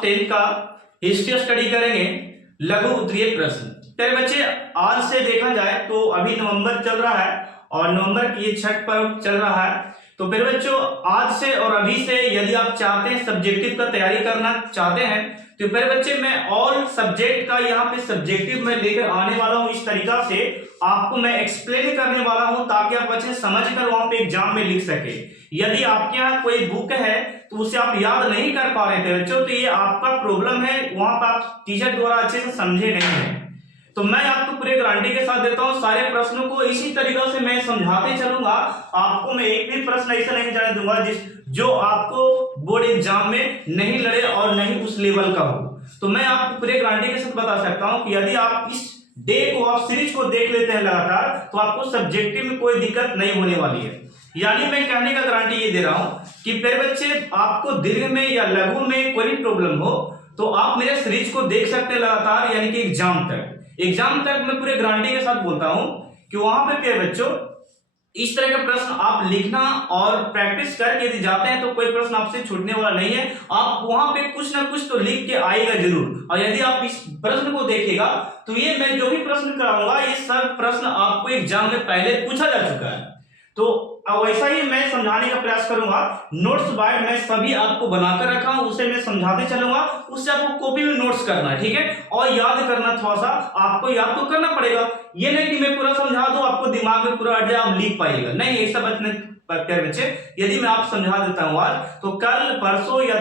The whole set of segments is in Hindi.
क्लास 10 का हिस्ट्री स्टडी करेंगे, लघु उत्तरीय प्रश्न। तेरे बच्चे आज से देखा जाए तो अभी नवंबर चल रहा है और नवंबर की ये छठ पर्व चल रहा है। तो मेरे बच्चों आज से और अभी से यदि आप चाहते हैं सब्जेक्टिव का तैयारी करना चाहते हैं तो मेरे बच्चे मैं ऑल सब्जेक्ट का यहाँ पे सब्जेक्टिव में लेकर आने वाला हूँ। इस तरीका से आपको मैं एक्सप्लेन करने वाला हूँ ताकि आप अच्छे समझ कर वहां पे एग्जाम में लिख सके। यदि आपके यहाँ कोई बुक है तो उसे आप याद नहीं कर पा रहे थे बच्चों, तो ये आपका प्रॉब्लम है, वहां पर आप टीचर द्वारा अच्छे से समझे नहीं है। तो मैं आपको पूरे गारंटी के साथ देता हूं सारे प्रश्नों को इसी तरीका से मैं समझाते चलूंगा। आपको मैं एक भी प्रश्न ऐसा नहीं जाने दूंगा जो आपको बोर्ड एग्जाम में नहीं लड़े और नहीं उस लेवल का हो। तो मैं आपको पूरे गारंटी के साथ बता सकता हूं कि यदि आप इस डे को आप सीरीज को देख लेते हैं लगातार तो आपको सब्जेक्टिव में कोई दिक्कत नहीं होने वाली है। यानी मैं कहने का गारंटी ये दे रहा हूं कि मेरे बच्चे आपको दीर्घ में या लघु में कोई प्रॉब्लम हो तो आप मेरे सीरीज को देख सकते हैं लगातार, यानी कि एग्जाम तक मैं पूरे गारंटी के साथ बोलता हूं कि वहां पे प्यारे बच्चों इस तरह के प्रश्न आप लिखना और प्रैक्टिस करके यदि जाते हैं तो कोई प्रश्न आपसे छूटने वाला नहीं है। आप वहां पे कुछ ना कुछ तो लिख के आएगा जरूर। और यदि आप इस प्रश्न को देखेगा तो ये मैं जो भी प्रश्न कराऊंगा ये सब प्रश्न आपको एग्जाम में पहले पूछा जा चुका है। तो वैसा ही मैं समझाने का प्रयास करूंगा। नोट्स बाय मैं सभी आपको बनाकर रखा हूं, उसे मैं समझाते चलूंगा, उससे आपको कॉपी में नोट्स करना है, ठीक है। और याद करना, थोड़ा सा आपको याद तो करना पड़ेगा। ये नहीं कि मैं पूरा समझा दूं आपको दिमाग में पूरा अट जाए आप लिख पाइएगा, नहीं ऐसा प्यारे बच्चे। यदि मैं आप समझा देता हूं आज तो कल परसों या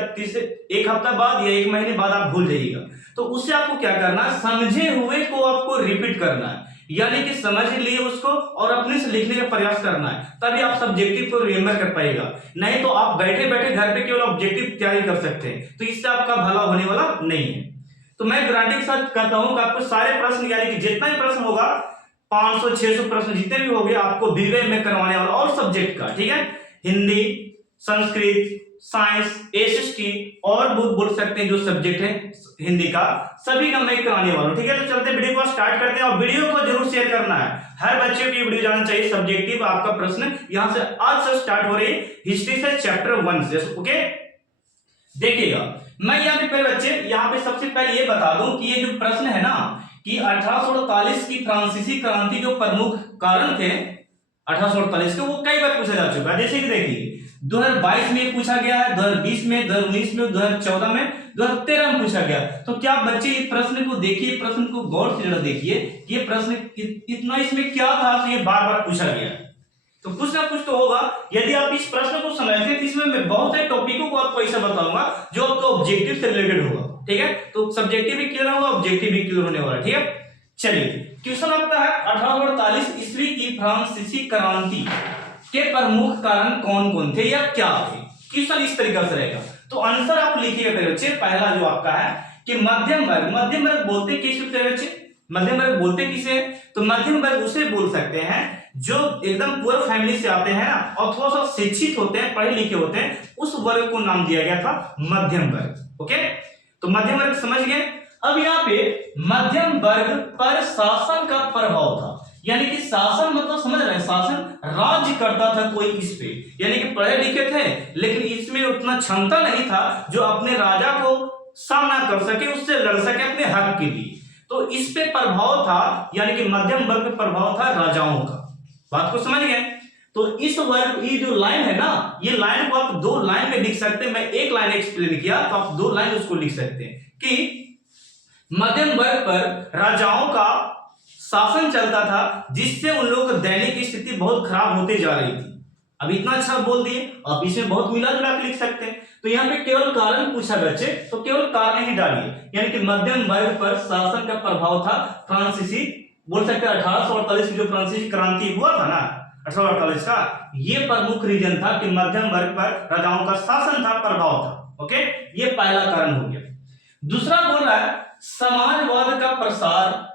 एक हफ्ता बाद या एक महीने बाद आप भूल जाइएगा। तो उससे आपको क्या करना है, समझे हुए को आपको रिपीट करना है, यानी कि समझ लिए उसको और अपने से लिखने का प्रयास करना है, तभी आप सब्जेक्टिव को रिमेंबर कर पाएगा। नहीं तो आप बैठे बैठे घर पे केवल ऑब्जेक्टिव तैयारी कर सकते हैं, तो इससे आपका भला होने वाला नहीं है। तो मैं गारंटी के साथ कहता हूं कि आपको सारे प्रश्न यानी कि जितना भी प्रश्न होगा 500-600 प्रश्न जितने भी होंगे आपको विवरण में करवाने वाला और सब्जेक्ट का, ठीक है। हिंदी, संस्कृत, साइंस, एसएसटी और बुक बोल सकते हैं जो सब्जेक्ट है हिंदी का, सभी का मैं कराने वाला हूं, ठीक है। तो चलते वीडियो को स्टार्ट करते हैं और वीडियो को जरूर शेयर करना है। हर बच्चे को ये वीडियो जाना चाहिए। सब्जेक्टिव आपका प्रश्न यहां से आज से स्टार्ट हो रही है हिस्ट्री से चैप्टर 1 से, ओके। देखिएगा मैं यहाँ पे पहले बच्चे यहाँ पे सबसे पहले ये बता दूं कि ये जो प्रश्न है ना कि 1848 की फ्रांसीसी क्रांति जो प्रमुख कारण थे 1848 के, वो कई बार पूछा जा चुका है। जैसे कि देखिए 2022 में पूछा गया है, 2020 में, 2019 में, 2014 में, 2013 में पूछा गया। तो क्या बच्चे इस प्रश्न को देखिए, प्रश्न को गौर से जरा देखिए कि ये प्रश्न इतना इसमें क्या था तो ये बार बार पूछा गया। तो कुछ ना कुछ तो होगा। यदि आप इस प्रश्न को समझते हैं तो इसमें मैं बहुत सारे टॉपिकों को आपको ऐसा बताऊंगा जो आपका ऑब्जेक्टिव से रिलेटेड होगा, ठीक है। तो सब्जेक्टिव भी क्लियर होगा, ऑब्जेक्टिव भी क्लियर होने वाला, ठीक है। चलिए क्वेश्चन आपका है 1848 ईस्वी की फ्रांसीसी क्रांति के प्रमुख कारण कौन कौन थे या क्या थे। क्वेश्चन इस तरीके से रहेगा। तो आंसर आप लिखिएगा मेरे बच्चे। पहला जो आपका है कि मध्यम वर्ग बोलते किसे होते बच्चे, मध्यम वर्ग बोलते किसे, तो मध्यम वर्ग उसे बोल सकते हैं जो एकदम पुअर फैमिली से आते हैं ना और थोड़ा सा शिक्षित होते हैं, पढ़े लिखे होते हैं, उस वर्ग को नाम दिया गया था मध्यम वर्ग, ओके। तो मध्यम वर्ग समझ गए। अब यहाँ पे मध्यम वर्ग पर शासन का प्रभाव था, यानी कि शासन मतलब समझ रहे हैं, शासन राज्य करता था कोई इस पे, यानी कि पढ़े लिखे थे लेकिन इसमें उतना क्षमता नहीं था जो अपने राजा को सामना कर सके, उससे लड़ सके अपने हक के लिए। तो इस पे प्रभाव था, यानी कि मध्यम वर्ग पे प्रभाव था राजाओं का। बात को समझ गए। तो इस वर्ग ये जो लाइन है ना, ये लाइन को आप दो लाइन में लिख सकते हैं। मैं एक लाइन एक्सप्लेन किया तो आप दो लाइन उसको लिख सकते हैं कि मध्यम वर्ग पर राजाओं का शासन चलता था जिससे उन लोगों की दैनिक स्थिति बहुत खराब होते जा रही थी। अब इतना अच्छा बोल दिए, अब इसमें बहुत मिला जुला के लिख सकते हैं। तो यहाँ पे केवल कारण पूछा बच्चे तो केवल कारण ही डालिए, यानी कि मध्यम वर्ग पर शासन का प्रभाव था फ्रांसीसी, बोल सकते हैं 1848 जो फ्रांसीसी क्रांति हुआ था ना 1848 का, ये प्रमुख रीजन था कि मध्यम वर्ग पर राजाओं का शासन था, प्रभाव था, ओके। ये पहला कारण हो गया। दूसरा बोल रहा है समाजवाद का प्रसार,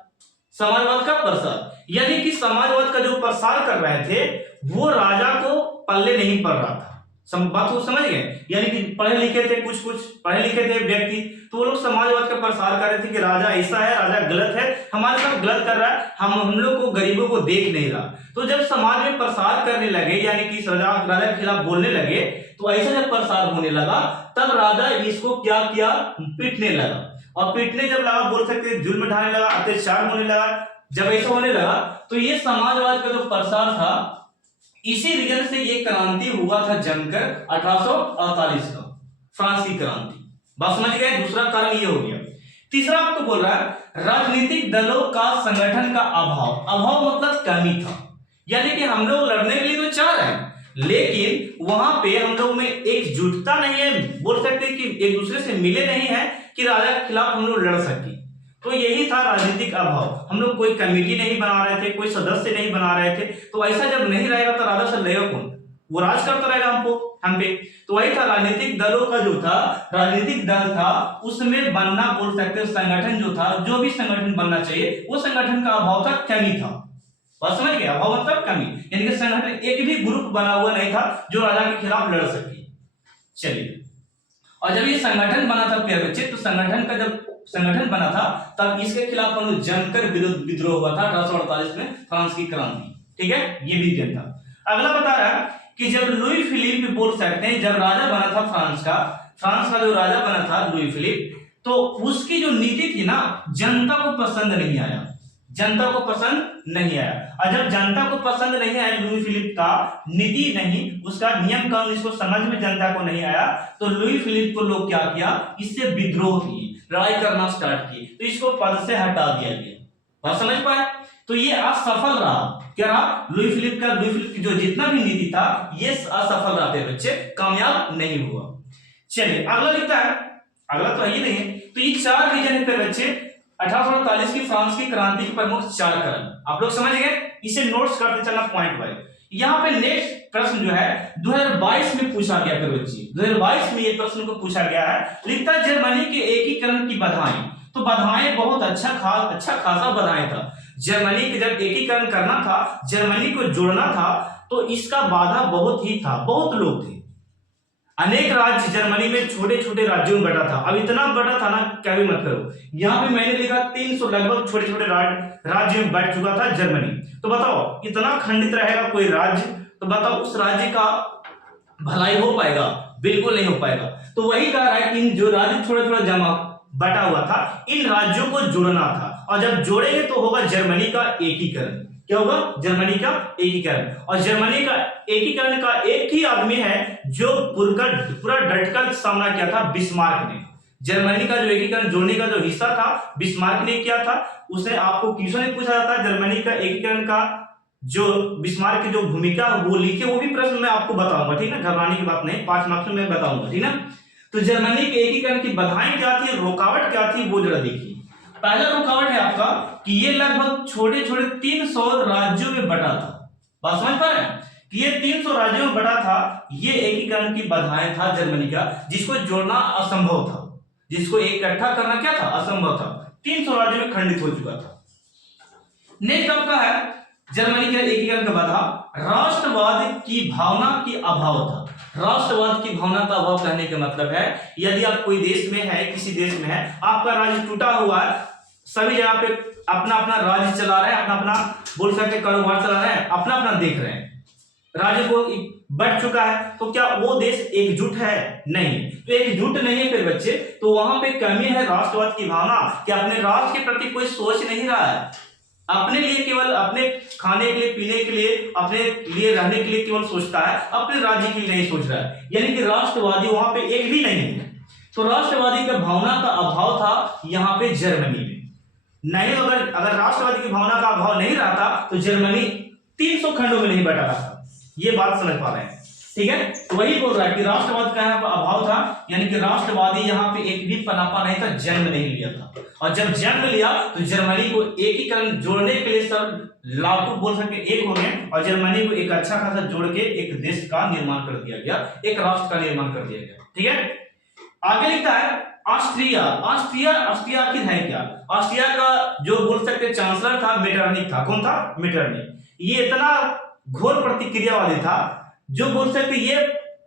समाजवाद का प्रसार, यानी कि समाजवाद का जो प्रसार कर रहे थे वो राजा को पल्ले नहीं पड़ रहा था, बात को समझ गए? यानी कि पढ़े लिखे थे, कुछ पढ़े लिखे थे व्यक्ति, तो वो लोग समाजवाद का प्रसार कर रहे थे कि राजा ऐसा है, राजा गलत है, हमारे साथ गलत कर रहा है, हम लोग को गरीबों को देख नहीं रहा। तो जब समाज में प्रसार करने लगे, यानी कि राजा के खिलाफ बोलने लगे, तो ऐसा जब प्रसार होने लगा तब राजा इसको क्या किया, पीटने लगा। और पीटने जब लगा, बोल सकते जुल्म ढाने लगा, अत्याचार होने लगा। जब ऐसा होने लगा तो ये समाजवाद का जो प्रसार था, इसी रीजन से ये क्रांति हुआ था जमकर 1848 का, फ्रांस की क्रांति। बात समझ गए? दूसरा कारण ये हो गया। तीसरा आपको बोल रहा है राजनीतिक दलों का संगठन का अभाव। अभाव मतलब कमी था, यानी कि हम लोग लड़ने के लिए तो चाह रहे हैं, लेकिन वहां पे हम लोग में एकजुटता नहीं है, बोल सकते कि एक दूसरे से मिले नहीं है कि राजा के खिलाफ हम लोग लड़ सके। तो यही था राजनीतिक अभाव। हम लोग कोई कमेटी नहीं बना रहे थे, कोई सदस्य नहीं बना रहे थे। तो ऐसा जब नहीं रहेगा तो राजा से लड़ेगा कौन? वो राज करता रहेगा हम पे। तो वही था राजनीतिक दलों का जो था, राजनीतिक दल था, उसमें बनना, बोल सकते हो संगठन जो था, जो भी संगठन बनना चाहिए वो संगठन का अभाव था, कमी था। बात समझ गए? अभाव मतलब कमी, यानी कि संगठन एक भी ग्रुप बना हुआ नहीं था जो राजा के खिलाफ लड़ सके। चलिए, और जब ये संगठन बना था प्यारे बच्चे, तो संगठन का जब संगठन बना था तब इसके खिलाफ जमकर विद्रोह हुआ था 1848 में, फ्रांस की क्रांति। ठीक है, ये भी रीजन था। अगला बता रहा है कि जब लुई फिलिप, बोल सकते हैं जब राजा बना था फ्रांस का जो राजा बना था लुई फिलिप, तो उसकी जो नीति थी ना, जनता को पसंद नहीं आया, जनता को पसंद नहीं आया। और जब जनता को पसंद नहीं आया लुई फिलिप का नीति नहीं, उसका नियम कानून इसको समझ में जनता को नहीं आया, तो लुई फिलिप को लोग क्या किया, इससे विद्रोह किए, लड़ाई करना स्टार्ट किए, तो इसको पद से हटा दिया गया। बात समझ पाए? तो ये असफल रहा। क्या रहा? लुई फिलिप की जो जितना भी नीति था ये असफल रहा थे बच्चे, कामयाब नहीं हुआ। चलिए अगला लिखता है, अगला तो है ही नहीं है। तो ये 4 रीजन है बच्चे 1848 की फ्रांस की क्रांति के प्रमुख 4 कारण। आप लोग समझ गए? इसे नोट्स करते चलना पॉइंट वाइज। यहाँ पे नेक्स्ट प्रश्न जो है 2022 में पूछा गया फिर बच्चे, 2022 में ये प्रश्न को पूछा गया है। लिखता जर्मनी के एकीकरण की बधाई। तो बधाई बहुत अच्छा खासा बधाई था। जर्मनी के जब एकीकरण करना था, जर्मनी को जोड़ना था, तो इसका बाधा बहुत ही था, बहुत लोग थे। अनेक राज्य जर्मनी में छोटे छोटे राज्यों में बटा था। अब इतना बटा था ना, क्या भी मत करो। यहाँ पे मैंने लिखा 300 लगभग छोटे छोटे राज्य में बट चुका था जर्मनी। तो बताओ इतना खंडित रहेगा कोई राज्य, तो बताओ उस राज्य का भलाई हो पाएगा? बिल्कुल नहीं हो पाएगा। तो वही कह रहा है कि इन जो राज्य थोड़ा थोड़ा जमा बटा हुआ था, इन राज्यों को जोड़ना था, और जब जोड़ेंगे तो होगा जर्मनी का एकीकरण। क्या होगा? जर्मनी का एकीकरण। और जर्मनी का एकीकरण का एक ही आदमी है जो पूरा डटकर सामना किया था, बिस्मार्क ने। जर्मनी का जो एकीकरण जोड़ने का जो हिस्सा था, बिस्मार्क ने किया था। उसने आपको क्वेश्चन में पूछा जाता है जर्मनी का एकीकरण का जो बिस्मार्क की जो भूमिका वो लिखे, वो भी प्रश्न मैं आपको बताऊंगा, ठीक है? घबराने की बात नहीं, 5 मार्क्स में मैं बताऊंगा, ठीक है? तो जर्मनी के एकीकरण की बधाई क्या थी, रुकावट क्या थी, वो जरा देखिए। पहला रुकावट है आपका कि ये लगभग छोटे छोटे 300 राज्यों में बटा था। बात समझ पा रहे हैं कि ये 300 राज्यों में बटा था। ये एकीकरण की बधाई था जर्मनी का, जिसको जोड़ना असंभव था, जिसको इकट्ठा करना क्या था, असंभव था। 300 राज्यों में खंडित हो चुका था। नेक्स्ट आपका है जर्मनी के एकीकरण का बाधा, राष्ट्रवाद की भावना की अभाव था। राष्ट्रवाद की भावना का अभाव कहने का मतलब है, यदि आप कोई देश में है, किसी देश में है, आपका राज्य टूटा हुआ है, सभी जगह पे अपना अपना राज्य चला रहे हैं, अपना अपना बोल सकते कारोबार चला रहे हैं, अपना अपना देख रहे हैं, राज्य को बढ़ चुका है, तो क्या वो देश एकजुट है? नहीं। तो एकजुट नहीं है फिर बच्चे, तो वहां पे कमी है राष्ट्रवाद की भावना, कि अपने राष्ट्र के प्रति कोई सोच नहीं रहा है, अपने लिए केवल अपने खाने के लिए, पीने के लिए, अपने लिए रहने के लिए केवल सोचता है, अपने राज्य के लिए नहीं सोच रहा है। यानी कि राष्ट्रवादी वहां पे एक भी नहीं है। तो राष्ट्रवादी का भावना का अभाव था यहाँ पे जर्मनी में। नहीं, अगर राष्ट्रवादी की भावना का अभाव नहीं रहता तो जर्मनी 300 खंडों में नहीं बटा रहता। ये बात समझ पा रहे हैं, ठीक है? तो वही बोल रहा है कि राष्ट्रवाद का यहाँ पर अभाव था, यानी कि राष्ट्रवादी यहाँ पे एक भी पनापा नहीं था, जन्म नहीं लिया था। और जब जन्म लिया तो जर्मनी को एकीकरण जोड़ने के लिए सब लाखों बोल सके एक हो गए, और जर्मनी को एक अच्छा खासा जोड़ के एक देश का निर्माण कर दिया गया, एक राष्ट्र का निर्माण कर दिया गया, ठीक है? आगे लिखता है ऑस्ट्रिया। ऑस्ट्रिया आखिर है क्या? ऑस्ट्रिया का जो बोल सकते चांसलर था मेटरनिक था। कौन था? मेटरनिक। ये इतना घोर प्रतिक्रियावादी था, जो बोल सकते ये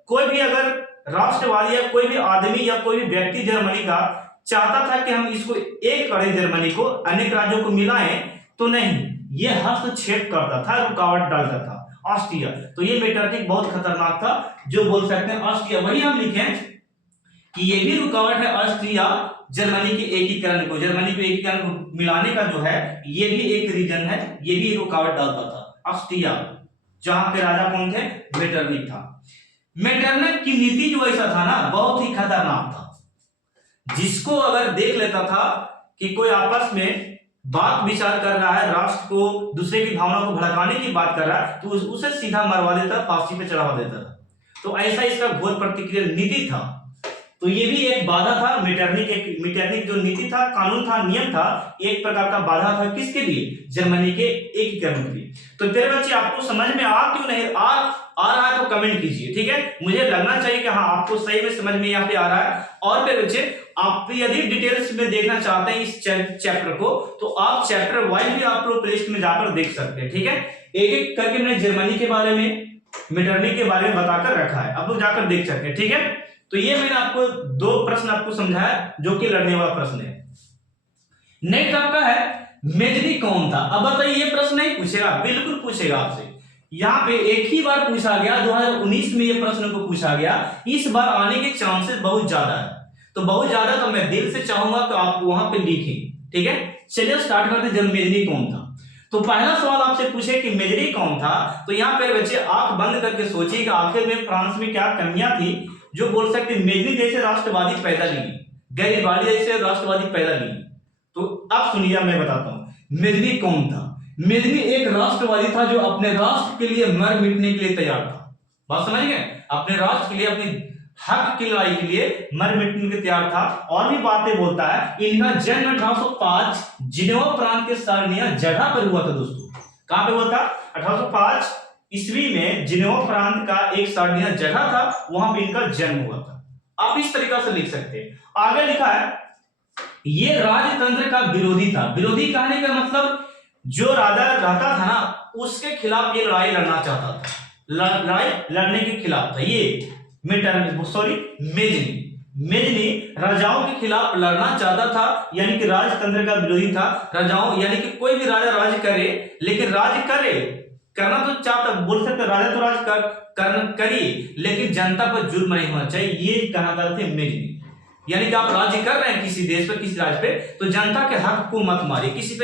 कोई भी अगर राष्ट्रवादी या कोई भी आदमी या कोई भी व्यक्ति जर्मनी का चाहता था कि हम इसको एक करें, जर्मनी को अनेक राज्यों को मिलाएं, तो नहीं, ये हस्तक्षेप करता था, रुकावट डालता था ऑस्ट्रिया। तो ये मेटरनिक बहुत खतरनाक था, जो बोल सकते हैं ऑस्ट्रिया। वही हम लिखें कि ये भी रुकावट है ऑस्ट्रिया जर्मनी के एकीकरण को, जर्मनी के एकीकरण को मिलाने का जो है, ये भी एक रीजन है, ये भी रुकावट डालता था ऑस्ट्रिया, जहां के राजा कौन थे, मेटरनिक था। मेटरनिक की नीति जो ऐसा था ना, बहुत ही खतरनाक था, जिसको अगर देख लेता था कि कोई आपस में बात विचार कर रहा है, राष्ट्र को दूसरे की भावना को भड़काने की बात कर रहा है, तो उसे सीधा मरवा देता, फांसी पे चढ़ा देता था। तो ऐसा इसका घोर प्रतिक्रिया नीति था। तो ये भी एक बाधा था, मेटरनिक जो नीति था, कानून था, नियम था, एक प्रकार का बाधा था किसके लिए, जर्मनी के एकीकरण के लिए। तो तेरे बच्चे आपको समझ में आ क्यों नहीं आ रहा है तो कमेंट कीजिए, ठीक है। मुझे लगना चाहिए कि हाँ आपको सही में समझ में यहाँ पे आ रहा है। और फिर बच्चे आप यदि डिटेल्स में देखना चाहते हैं इस चैप्टर को, तो आप चैप्टर वाइज भी आप लोग प्लेलिस्ट में जाकर देख सकते हैं, ठीक है। एक एक करके मैंने जर्मनी के बारे में, मेटरनिक के बारे में बताकर रखा है, आप लोग जाकर देख सकते हैं, ठीक है। तो ये मैंने आपको दो प्रश्न आपको समझाया, जो कि लड़ने वाला प्रश्न है। नेक्स्ट आपका है मेजनी कौन था। अब बताइए, ये प्रश्न नहीं पूछेगा, बिल्कुल पूछेगा आपसे। यहाँ पे एक ही बार पूछा गया, 2019 में ये प्रश्न को पूछा गया, इस बार आने के चांसेस बहुत ज्यादा है। तो बहुत ज्यादा, तो मैं दिल से चाहूंगा कि आप वहां पे लिखें, ठीक है। चलिए स्टार्ट करते, जब मेजनी कौन था। तो पहला सवाल आपसे पूछे कि मेजनी कौन था, तो यहाँ पे बच्चे आंख बंद करके सोचिए कि आखिर में फ्रांस में क्या कमियां थी जो बोल सकते मेजनी जैसे राष्ट्रवादी पैदा ली, गैरिबाल्डी जैसे राष्ट्रवादी पैदा ली। तो अब सुनिए, मैं बताता हूं मेजनी कौन था। मेजनी एक राष्ट्रवादी था जो अपने राष्ट्र के लिए मर मिटने के लिए तैयार था। बात समझ गए, अपने राष्ट्र के लिए, अपनी हक की लड़ाई के लिए मर मिटने के लिए तैयार था। और भी बातें बोलता है। इनका जन्म 1805 जिनेवा प्रांत के सार्निया जगह पर हुआ था दोस्तों। कहां पे हुआ था, 1805 ईस्वी में जिनेवा प्रांत का एक सार्निया जगह था, वहां पे इनका जन्म हुआ था। आप इस तरीका से लिख सकते हैं। आगे लिखा है ये राजतंत्र का विरोधी था। विरोधी कहने का मतलब जो राजा रहता था ना, उसके खिलाफ ये लड़ाई लड़ना चाहता था, लड़ाई लड़ने के खिलाफ था। ये मेजनी राजाओं के खिलाफ लड़ना चाहता था, यानी कि राजतंत्र का विरोधी था। राजाओं यानी कि कोई भी राजा राज करे, लेकिन राज करे करना तो चाहता, बोल सकते राजा तो राज करिए, लेकिन जनता पर जुल्म नहीं होना चाहिए, ये कहना चाहते थे मेजनी। यानी कि आप राज्य कर रहे हैं किसी देश पर, किसी राज्य पे, तो जनता के हक को मत मारिए, किसी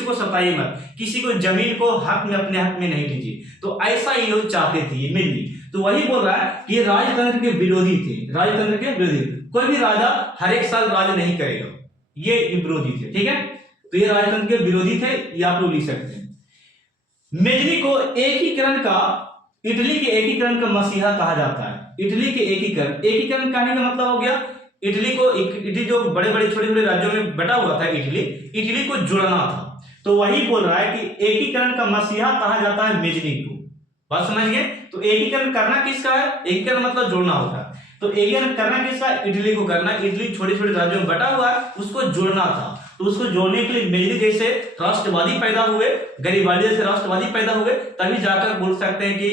को सताइए मत, किसी को जमीन को हक में अपने हक में नहीं लीजिए। तो ऐसा ही लोग चाहते थे ये मेजनी। तो वही बोल रहा है कि ये राजतंत्र के विरोधी थे, राजतंत्र के विरोधी। कोई भी राजा हर एक साल राज नहीं करेगा, ये विरोधी थे, ठीक है। तो ये राजतंत्र के विरोधी थे, ये आप लोग लिख सकते हैं। मेजनी को इटली के एकीकरण का मसीहा कहा जाता है। इटली के एकीकरण कहने का मतलब हो गया इटली जो बड़े बड़े छोटे छोटे राज्यों में बटा हुआ था, इटली को जुड़ना था। तो वही बोल रहा है कि एकीकरण का मसीहा कहा जाता है मेजनी को। बात समझ गए। तो एकीकरण करना किसका है, एकीकरण मतलब जोड़ना होता है। तो एकीकरण करना किसका, इटली को करना। इटली छोटे छोटे राज्यों में बटा हुआ है, उसको जोड़ना था। तो उसको जोड़ने के लिए मेजनी जैसे राष्ट्रवादी पैदा हुए, गैरिबाल्डी जैसे राष्ट्रवादी पैदा हुए, तभी जाकर बोल सकते हैं कि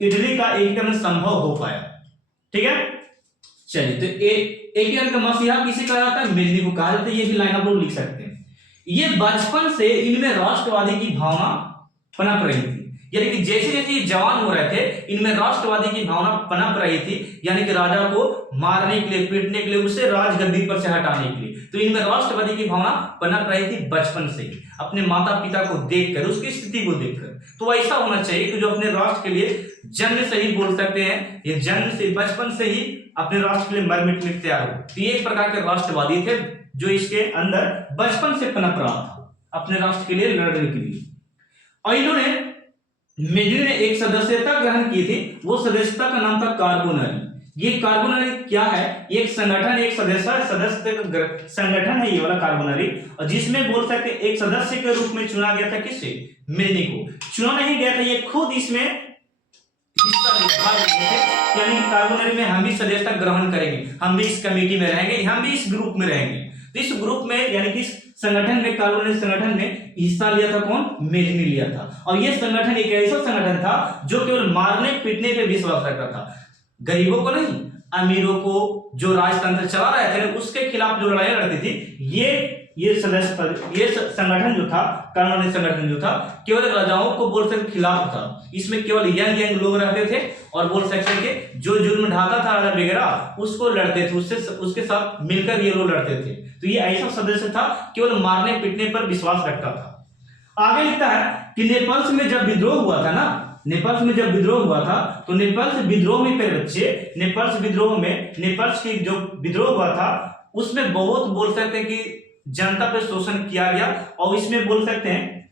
इटली का एकीकरण संभव हो पाया, ठीक है। चलिए, तो एकीकरण का मसीहा किसे कहा जाता है, मेजनी को कहा जाता है। ये भी लाइन आप लोग लिख सकते हैं। ये बचपन से इनमें राष्ट्रवादी की भावना पनप रही थी, यानी कि जैसे जैसे ये जवान हो रहे थे, इनमें राष्ट्रवादी की भावना पनप रही थी, यानी कि राजा को मारने के लिए, पीटने के लिए, उसे राजगद्दी पर से हटाने के लिए। तो इनमें राष्ट्रवादी की भावना पनप रही थी बचपन से ही, अपने माता पिता को देखकर, उसकी स्थिति को देखकर। तो ऐसा होना चाहिए कि जो अपने राष्ट्र के लिए जन्म से ही बोल सकते हैं, ये जन्म से, बचपन से ही अपने राष्ट्र के लिए मर मिटने को तैयार हो। तो ये एक प्रकार के राष्ट्रवादी थे, जो इसके अंदर बचपन से पनप रहा था अपने राष्ट्र के लिए लड़ने के लिए। और इन्होंने, मेजनी ने एक सदस्यता ग्रहण की थी, वो सदस्यता का नाम था कार्बोनरी। ये कार्बोनरी क्या है, एक संगठन, एक सदस्य संगठन है ये वाला कार्बोनरी, और जिसमें बोल सकते एक सदस्य के रूप में चुना गया था। किससे, मेजनी को चुना नहीं गया था, ये खुद इसमें यानी कार्बोनरी में हम भी सदस्यता ग्रहण करेंगे, हम भी इस कमेटी में रहेंगे, हम भी इस ग्रुप में रहेंगे। तो इस ग्रुप में, यानी कि इस संगठन में, कार्बोनरी संगठन में हिस्सा लिया था कौन, मेजनी लिया था। और यह संगठन एक ऐसा संगठन था जो केवल मारने पीटने पे विश्वास रखता था। गरीबों को नहीं, अमीरों को, जो राजतंत्र चला रहे थे उसके खिलाफ जो लड़ाई लड़ती थी, ये संगठन जो था, कॉलोनी संगठन जो था, केवल राजाओं को बोल सकते खिलाफ था। इसमें केवल यंग यंग लोग रहते थे और बोल सकते कि जो जुल्म ढाता था राजा वगैरह उसको लड़ते थे, उसके साथ मिलकर ये लोग लड़ते थे। तो ये ऐसा सदस्य था केवल मारने पीटने पर विश्वास रखता था। आगे लिखता है कि नेपाल्स में जब विद्रोह हुआ था ना, नेपाल्स में जब विद्रोह हुआ था तो नेपाल्स विद्रोह में फिर बच्चे नेपाल्स विद्रोह में नेपाल्स की जो विद्रोह हुआ था उसमें बहुत बोल सकते हैं कि जनता पे शोषण किया गया, और इसमें बोल सकते हैं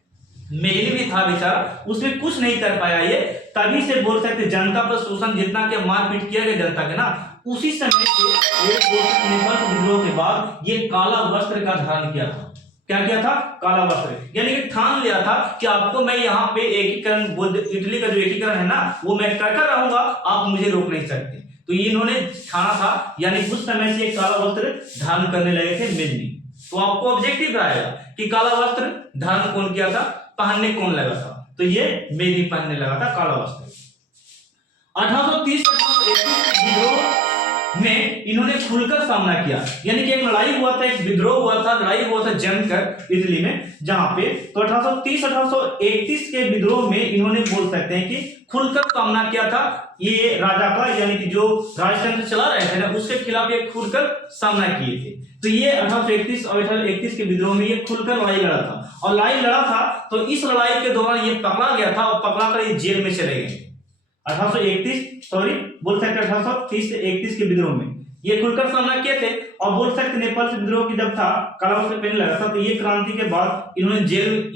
मेली भी था बेचारा, उसमें कुछ नहीं कर पाया ये, तभी से बोल सकते जनता पर शोषण जितना के मारपीट किया गया जनता के ना, उसी समय से नेपाल विद्रोह के बाद ये काला वस्त्र का धारण किया था। क्या किया था? काला वस्त्र, यानी कि ठान लिया था कि आपको मैं यहाँ पे एकीकरण, इटली का जो एकीकरण है ना वो मैं कर रहूंगा, आप मुझे रोक नहीं सकते। तो ये इन्होंने ठाना था, यानी उस समय से काला वस्त्र धारण करने लगे थे मेजनी। तो आपको ऑब्जेक्टिव आएगा कि काला वस्त्र धारण कौन किया था, पहनने कौन लगा था, तो ये मेजनी पहनने लगा था काला वस्त्र। 1830 विद्रोह में इन्होंने खुलकर सामना किया, यानी कि एक लड़ाई हुआ था, एक विद्रोह हुआ था, लड़ाई हुआ था जमकर इटली में, जहां पे तो 1830-1831 के विद्रोह में इन्होंने बोल सकते हैं कि खुलकर सामना किया था ये राजा का, यानी कि जो राजतंत्र चला रहे थे ना उसके खिलाफ ये खुलकर सामना किए थे। तो ये 1831 और 1831 के विद्रोह में ये खुलकर लड़ाई लड़ा था, और लड़ाई लड़ा था तो इस लड़ाई के दौरान ये पकड़ा गया था, और पकड़ा कर ये जेल में चले गए। 1830 से 31 के विद्रोह में ये खुलकर सामना किए थे, और बोल सकते नेपाल से विद्रोह की जब था काला वस्त्र पहनने लगा था, तो ये क्रांति के बाद इन्होंने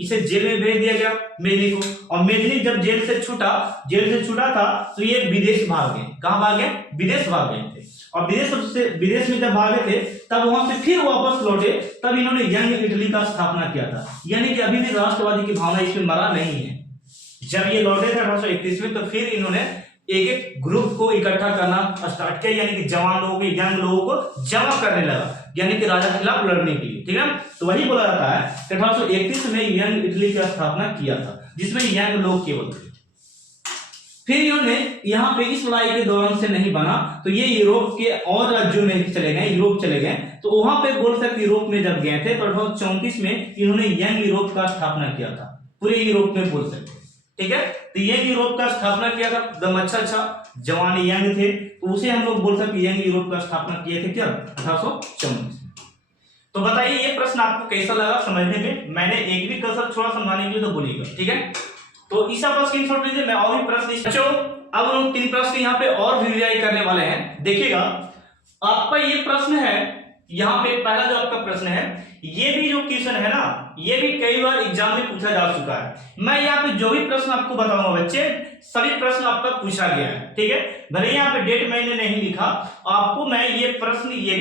इसे जेल में भेज दिया गया मेजनी को, और मेजनी जब जेल से छूटा था तो ये विदेश भाग गए। कहां भाग गए? विदेश भाग गए थे, और विदेश में जब भागे थे तब वहां से फिर वापस लौटे, तब इन्होंने यंग इटली का स्थापना किया था, यानी कि अभी भी राष्ट्रवादी की भावना इसमें मरा नहीं है। जब ये लौटे थे 1831 में, तो फिर इन्होंने एक एक ग्रुप को इकट्ठा करना स्टार्ट किया, यानी कि जवान लोगों को, यंग लोगों को जमा करने लगा, यानी कि राजा के खिलाफ लड़ने के लिए। ठीक है, तो वही बोला जाता है कि 1831 में यंग इटली की स्थापना किया था, जिसमें यंग लोग केवल थे। फिर इन्होंने यहाँ पे इस लड़ाई के दौरान से नहीं बना, तो ये यूरोप के और राज्यों में चले गए, यूरोप चले गए। तो वहां पे बोल सकते यूरोप में जब गए थे तो 1834 में इन्होंने यंग यूरोप का स्थापना किया था, पूरे यूरोप में बोल सकते। ठीक है, तो यंग यूरोप का स्थापना किया था, एकदम अच्छा जवान यंग थे, तो उसे हम लोग बोल सकते यंग यूरोप का स्थापना किए थे क्या 1834। तो बताइए ये प्रश्न आपको कैसा लगा समझने में? मैंने एक भी कसर छोड़ा समझाने के लिए तो बोलिएगा। ठीक है, तो इस पर स्क्रीनशॉट लीजिए, मैं और भी प्रश्न बच्चों अब हम 3 प्रश्न यहाँ पे और रिवाइज करने वाले हैं। देखिएगा आपका ये प्रश्न है, यहाँ पे पहला जो आपका प्रश्न है, ये भी जो क्वेश्चन है ना, ये भी कई बार एग्जाम में पूछा जा चुका है। मैं यहाँ पे जो भी प्रश्न आपको बताऊंगा बच्चे, सभी प्रश्न आपका पूछा गया है। ठीक है, भले यहाँ पे डेट मैंने नहीं लिखा, आपको मैं ये भी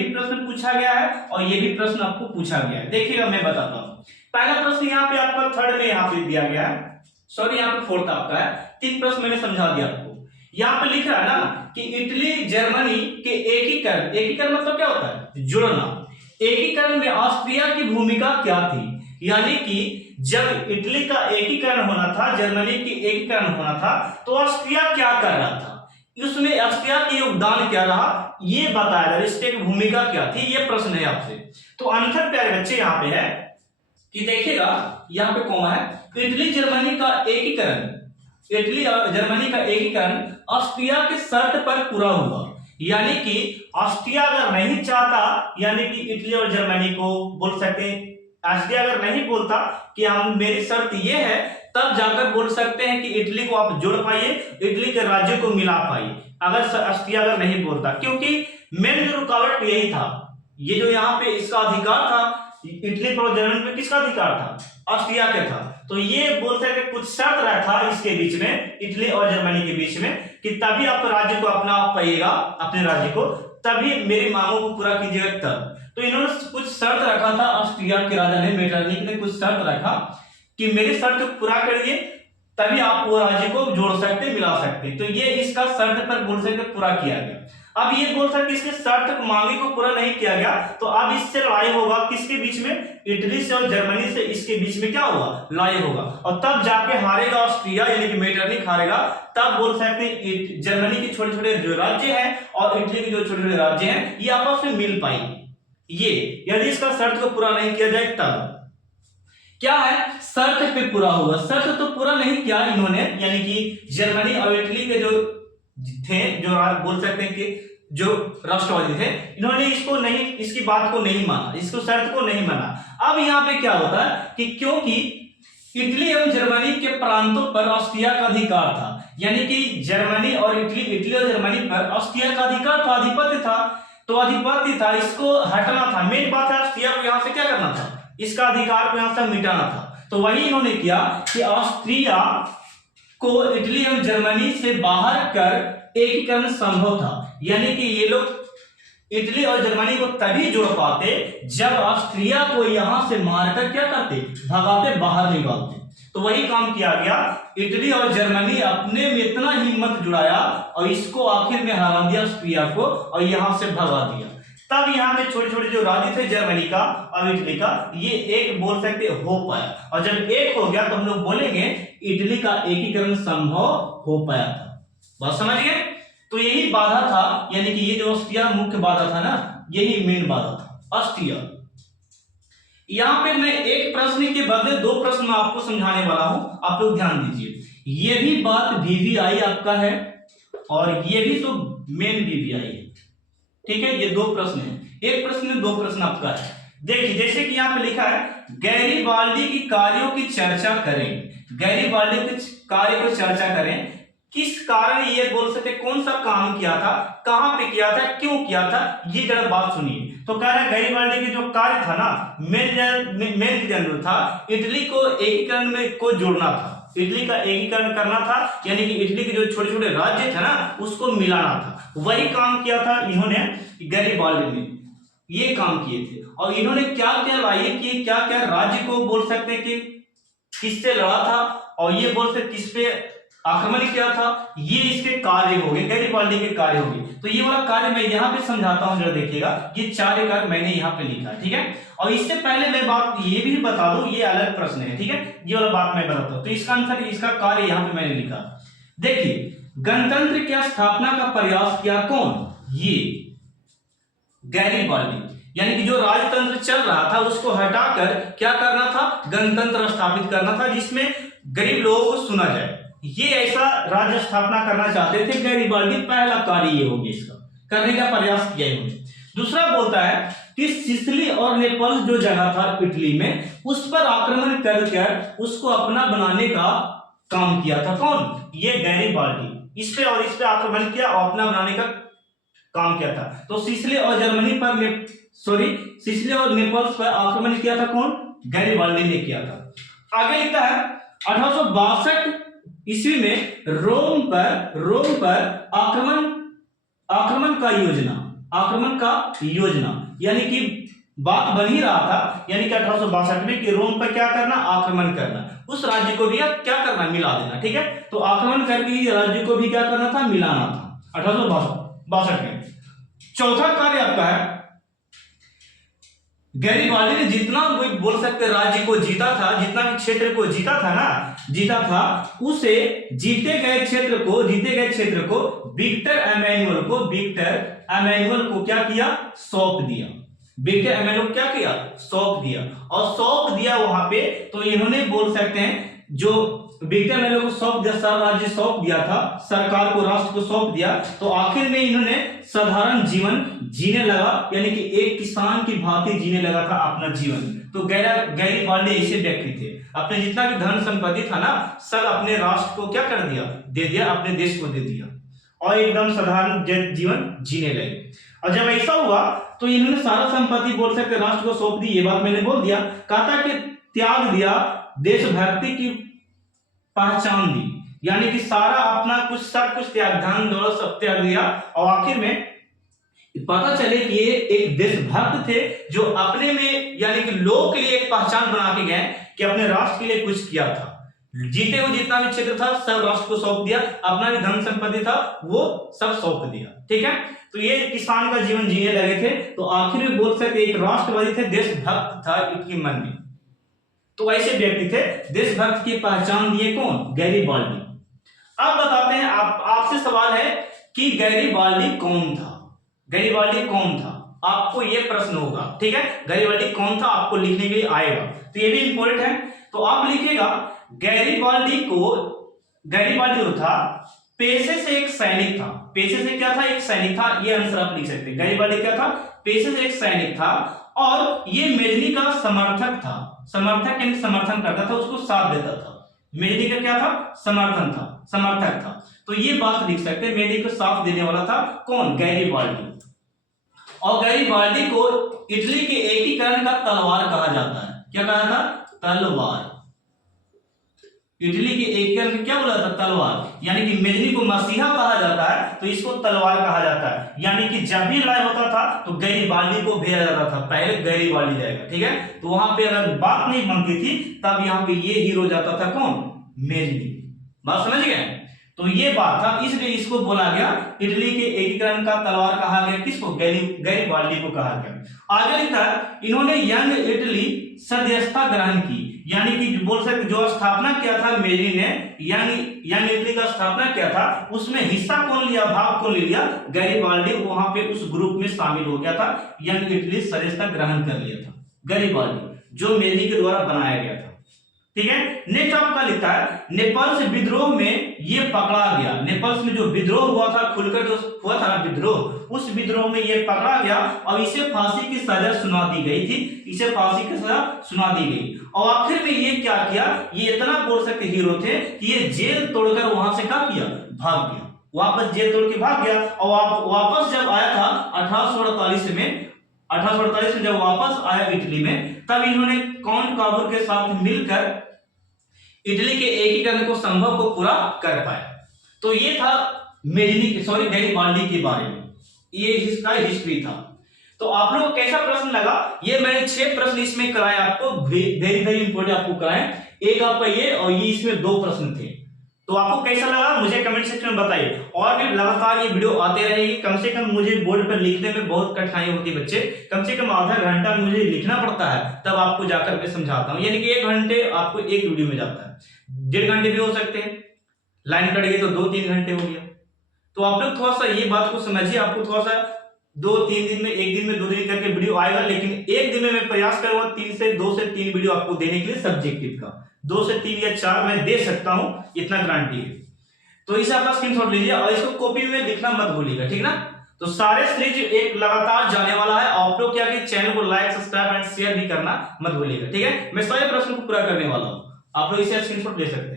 प्रश्न पूछा गया है और ये भी प्रश्न आपको पूछा गया है। देखिएगा मैं बताता हूँ। पहला प्रश्न यहाँ पे आपका थर्ड में यहाँ पे दिया गया है, सॉरी यहाँ पे फोर्थ आपका है। 3 प्रश्न मैंने समझा दिया आपको। यहाँ पे लिख रहा है ना कि इटली जर्मनी के एकीकरण मतलब क्या होता है? जुड़ना। एकीकरण में ऑस्ट्रिया की भूमिका क्या थी? यानी कि जब इटली का एकीकरण होना था, जर्मनी की एकीकरण होना था, तो ऑस्ट्रिया क्या कर रहा था, उसमें ऑस्ट्रिया का योगदान क्या रहा, ये बताया जाए। इसकी भूमिका क्या थी, ये प्रश्न है आपसे। तो आंसर प्यारे बच्चे यहाँ पे है कि देखिएगा यहाँ पे कौन है, इटली जर्मनी का एकीकरण, इटली और जर्मनी का एकीकरण ऑस्ट्रिया के शर्त पर पूरा हुआ। यानी कि ऑस्ट्रिया अगर नहीं चाहता, यानी कि इटली और जर्मनी को बोल सकते हैं, ऑस्ट्रिया अगर नहीं बोलता कि हम मेरी शर्त ये है, तब जाकर बोल सकते हैं कि इटली को आप जोड़ पाइए, इटली के राज्य को मिला पाइए, अगर ऑस्ट्रिया अगर नहीं बोलता। क्योंकि मेन जो रुकावट यही था, ये जो यहाँ पे इसका अधिकार था इटली पर, जर्मनी पे किसका अधिकार था? ऑस्ट्रिया के था। तो ये बोल सकते कुछ शर्त रखा इसके बीच में, इटली और जर्मनी के बीच में, कि तभी आप राज्य को अपना पाइएगा, अपने राज्य को, तभी मेरी मांगों को पूरा कीजिएगा तब। तो इन्होंने कुछ शर्त रखा था, ऑस्ट्रिया के राजा ने, मेटरनिक ने कुछ शर्त रखा कि मेरी शर्त को पूरा करिए, तभी आप वो राज्य को जोड़ सकते, मिला सकते। तो ये इसका शर्त पर बोल सकते पूरा किया गया। अब ये बोल सकते इसके शर्त मांगे को पूरा नहीं किया गया, तो अब इससे लड़ाई होगा किसके बीच में, इटली से और जर्मनी से, इसके बीच में क्या होगा, लड़ाई होगा, और तब जाके हारेगा ऑस्ट्रिया यानी कि मेटरनिख हारेगा। तब बोल सकते हैं जर्मनी के छोटे छोटे जो राज्य हैं और इटली के जो छोटे छोटे राज्य हैं ये आपस में मिल पाएंगे। ये यदि इसका शर्त को पूरा नहीं किया जाए तब क्या है, शर्त पे पूरा होगा। शर्त तो पूरा नहीं किया इन्होंने, यानी कि जर्मनी और इटली के जो थे, जो बोल सकते हैं कि जो राष्ट्रवादी थे, इन्होंने इसको नहीं, इसकी बात को नहीं माना, इसको शर्त को नहीं माना। अब यहाँ पे क्या होता है कि क्योंकि इटली एवं जर्मनी के प्रांतों पर ऑस्ट्रिया का अधिकार था, यानी कि जर्मनी और इटली और जर्मनी पर ऑस्ट्रिया का अधिकार था, आधिपत्य था, तो आधिपत्य था, इसको हटाना था। मेन बात है ऑस्ट्रिया को यहाँ से क्या करना था, इसका अधिकार को यहां से मिटाना था। तो वही इन्होंने किया कि ऑस्ट्रिया को इटली एवं जर्मनी से बाहर कर एकीकरण संभव था, यानी कि ये लोग इटली और जर्मनी को तभी जोड़ पाते जब ऑस्ट्रिया को यहां से मारकर क्या करते, भगाते, बाहर निकालते। तो वही काम किया गया, इटली और जर्मनी अपने में इतना हिम्मत जुटाया और इसको आखिर में हरा दिया ऑस्ट्रिया को और यहां से भगा दिया। तब यहाँ पे छोटे छोटे जो राज्य थे जर्मनी का और इटली का, ये एक बोल सकते हो पाया, और जब एक हो गया तो हम लोग बोलेंगे इटली का एकीकरण संभव हो पाया था। बात समझ गए? तो यही बाधा था, यानी कि ये जो ऑस्ट्रिया मुख्य बाधा था ना, यही मेन बाधा था ऑस्ट्रिया। यहाँ पे मैं एक प्रश्न के बदले दो प्रश्न में आपको समझाने वाला हूं, आप लोग ध्यान दीजिए। ये भी बात वीवीआई आपका है और ये भी तो मेन वीवीआई है, ठीक है। ये दो प्रश्न हैं, एक प्रश्न में दो प्रश्न आपका है। देखिए जैसे कि यहाँ पे लिखा है, गैरिबाल्डी की कार्यों की चर्चा करें। गैरिबाल्डी के कार्य को चर्चा करें, किस कारण ये बोल सकते, कौन सा काम किया था, कहां पे किया था, क्यों किया था, ये जरा बात सुनिए। तो कह रहा है गैरिबाल्डी के जो कार्य था ना, मेन जो था, इटली को एकीकरण में को जोड़ना था, इटली का एकीकरण करना था, यानी कि इटली के जो छोटे छोटे राज्य थे ना उसको मिलाना था। वही काम किया था इन्होंने, गैरिबाल्डी ने ये काम किए थे। और इन्होंने क्या क्या लड़ाई की, क्या क्या राज्य को बोल सकते हैं कि किससे लड़ा था, और ये बोल सकते किस पे आक्रमण किया था, ये इसके कार्य हो गए, गैरिबाल्डी के कार्य हो गए। तो ये वाला कार्य मैं यहाँ पे समझाता हूँ, जरा देखिएगा, ये चार कार्य मैंने यहाँ पे लिखा है, ठीक है। और इससे पहले मैं बात ये भी बता दूं, ये अलग प्रश्न है, ठीक है, ये वाला बात मैं बताता हूँ। तो इसका आंसर, इसका कार्य यहाँ पे मैंने लिखा। देखिए, गणतंत्र की स्थापना का प्रयास किया कौन, ये गैरिबाल्डी, यानी कि जो राजतंत्र चल रहा था उसको हटाकर क्या करना था, गणतंत्र स्थापित करना था, जिसमें गरीब लोगों को सुना जाए। ये ऐसा राज्य स्थापना करना चाहते थे गैरिबाल्डी, पहला कार्य ये हो गया, इसका करने का प्रयास किया इन्होंने। दूसरा बोलता है कि सिसिली और नेपल्स जो जगह था इटली में, उस पर आक्रमण कर उसको अपना बनाने का काम किया था कौन, ये गैरिबाल्डी। इस पे और इस पे आक्रमण किया और अपना बनाने का काम किया था। तो सिसिली और जर्मनी पर सिसिली और नेपल्स पर आक्रमण किया था कौन, गैरिबाल्डी ने किया था। आगे लिखता है 1862 ईस्वी में रोम पर आक्रमण का योजना, यानी कि बात बन ही रहा था, यानी कि 1862 में कि रोम पर क्या करना, आक्रमण करना, उस राज्य को भी क्या करना, मिला देना, ठीक है। तो आक्रमण करके राज्य को भी क्या करना था, मिलाना था 1862 में। चौथा कार्य आपका है, गैरिबाल्डी ने जितना कोई बोल सकते राज्य को जीता था, जितना भी क्षेत्र को जीता था, उसे जीते गए क्षेत्र को विक्टर एमेनुअल को क्या किया, सौंप दिया। विक्टर एमेनुअल क्या किया, सौंप दिया, और सौंप दिया वहां पे। तो इन्होंने बोल सकते हैं जो विक्टर एमेनुअल को सौंप दिया, सारा राज्य सौंप दिया था, सरकार को, राष्ट्र को सौंप दिया। तो आखिर में इन्होंने साधारण जीवन जीने लगा, यानी कि एक किसान की भांति जीने लगा था अपना जीवन। तो गैरिबाल्डी ऐसे व्यक्ति थे, अपने जितना भी धन संपत्ति था ना, सब अपने राष्ट्र को क्या कर दिया, दे दिया, अपने देश को दे दिया, और एकदम साधारण जीवन जीने लगे। और जब ऐसा हुआ तो इन्होंने सारा संपत्ति बोल सकते राष्ट्र को सौंप दी, ये बात मैंने बोल दिया। कहा था कि त्याग दिया, देशभक्ति की पहचान दी, यानी कि सारा अपना कुछ सब कुछ त्याग, धन दौलत सब त्याग दिया, और आखिर में पता चले कि ये एक देशभक्त थे जो अपने में, यानी कि लोगों के लिए एक पहचान बना के गए कि अपने राष्ट्र के लिए कुछ किया था। जीते हुए जितना भी क्षेत्र था सब राष्ट्र को सौंप दिया, अपना भी धन संपत्ति था वो सब सौंप दिया। ठीक है, तो ये किसान का जीवन जीने लगे थे। तो आखिर में बोल सकते एक राष्ट्रवादी थे, देशभक्त था इनके मन में। तो ऐसे व्यक्ति थे, देशभक्त की पहचान दिए कौन? गैरीबाल्डी। अब बताते हैं, आपसे सवाल है कि गैरीबाल्डी कौन था? गैरीबाल्डी कौन था? आपको यह प्रश्न होगा। ठीक है, गैरीबाल्डी कौन था आपको लिखने के लिए आएगा, तो ये भी इंपॉर्टेंट है। तो आप लिखिएगा गैरीबाल्डी जो था पेशे से एक सैनिक था। पेशे से क्या था? एक सैनिक था। ये आंसर आप लिख सकते हैं। गैरीबाल्डी क्या था? पेशे से एक सैनिक था और ये मेजनी का समर्थक था। समर्थक यानी समर्थन करता था, उसको साथ देता था। मेजनी का क्या था? समर्थन था, समर्थक था। तो ये बात लिख सकते हैं, मेजनी को साथ देने वाला था कौन? गैरीबाल्डी। और गैरीबाल्डी को इटली के एकीकरण का तलवार कहा जाता है। क्या कहा था? तलवार। इटली के एकीकरण में क्या बोला था? तलवार। यानी कि मेजनी को मसीहा कहा जाता है तो इसको तलवार कहा जाता है। यानी कि जब भी लड़ाई होता था तो गैरीबाल्डी को भेजा जाता था, पहले गैरीबाल्डी जाएगा। ठीक है, तो वहां पे अगर बात नहीं बनती थी तब यहाँ पे ये हीरो जाता था कौन? मेजनी। बात समझ गए? तो ये बात था, इसलिए इसको बोला गया इटली के एकीकरण का तलवार कहा गया। किसको? गैरीबाल्डी को कहा गया। आगे लिखा है इन्होंने यंग इटली सदस्यता ग्रहण की। यानी कि बोल सकते जो स्थापना किया था मेजनी ने, यंग इटली का स्थापना किया था, उसमें हिस्सा कौन लिया? भाग कौन लिया? गैरीबाल्डी वहां पे उस ग्रुप में शामिल हो गया था। यंग इटली सदस्यता ग्रहण कर लिया था गैरीबाल्डी, जो मेजनी के द्वारा बनाया गया था। ठीक है, नेक्स्ट आपका लिखा है नेपल्स विद्रोह में ये पकड़ा गया। नेपल्स में जो विद्रोह हुआ था, खुलकर जो हुआ था विद्रोह, उस विद्रोह में ये पकड़ा गया और इसे फांसी की सजा सुना दी गई थी। इसे फांसी की सजा सुना दी गई और आखिर में ये क्या किया? ये इतना बोल सकते हीरो थे कि ये जेल तोड़कर वहां से क्या किया? भाग गया। वापस जेल तोड़ के भाग गया और वापस जब आया था 1848 में जब वापस आया इटली में, तब इन्होंने काउंट काबूर के साथ मिलकर इटली के एकीकरण को संभव को पूरा कर पाया। तो ये था गैरीबाल्डी के बारे में, ये इसका हिस्ट्री था। तो आप लोगों को कैसा प्रश्न लगा? ये मैंने 6 प्रश्न इसमें कराए आपको, वेरी वेरी इंपॉर्टेंट आपको कराए। एक आपका ये और ये, इसमें 2 प्रश्न थे। तो आपको कैसा लगा मुझे कमेंट सेक्शन में बताइए। और भी लगातार ये वीडियो आते रहेगी। कम से कम मुझे बोर्ड पर लिखने में बहुत कठिनाई होती है बच्चे, कम से कम आधा घंटा मुझे लिखना पड़ता है, तब आपको जाकर के समझाता हूँ। यानी कि 1 घंटे आपको एक वीडियो में जाता है, 1.5 घंटे भी हो सकते हैं, लाइन कट गई तो 2-3 घंटे हो गया। तो आप लोग थोड़ा सा ये बात को समझिए। आपको थोड़ा सा 2-3 दिन में, 1 दिन में 2 दिन करके वीडियो आएगा, लेकिन 1 दिन में मैं प्रयास करूंगा 2 से 3 वीडियो आपको देने के लिए सब्जेक्टिव का। 2 से 3 या 4 मैं दे सकता हूं, इतना गारंटी है। तो इसे अपना स्क्रीनशॉट लीजिए और इसको कॉपी में लिखना मत भूलिएगा, ठीक ना। तो सारे सीरीज एक लगातार जाने वाला है। आप लोग क्या कि चैनल को लाइक, सब्सक्राइब एंड शेयर भी करना मत भूलिएगा, ठीक है। मैं सारे प्रश्न को पूरा करने वाला हूं, आप लोग इसे स्क्रीनशॉट ले सकते हैं।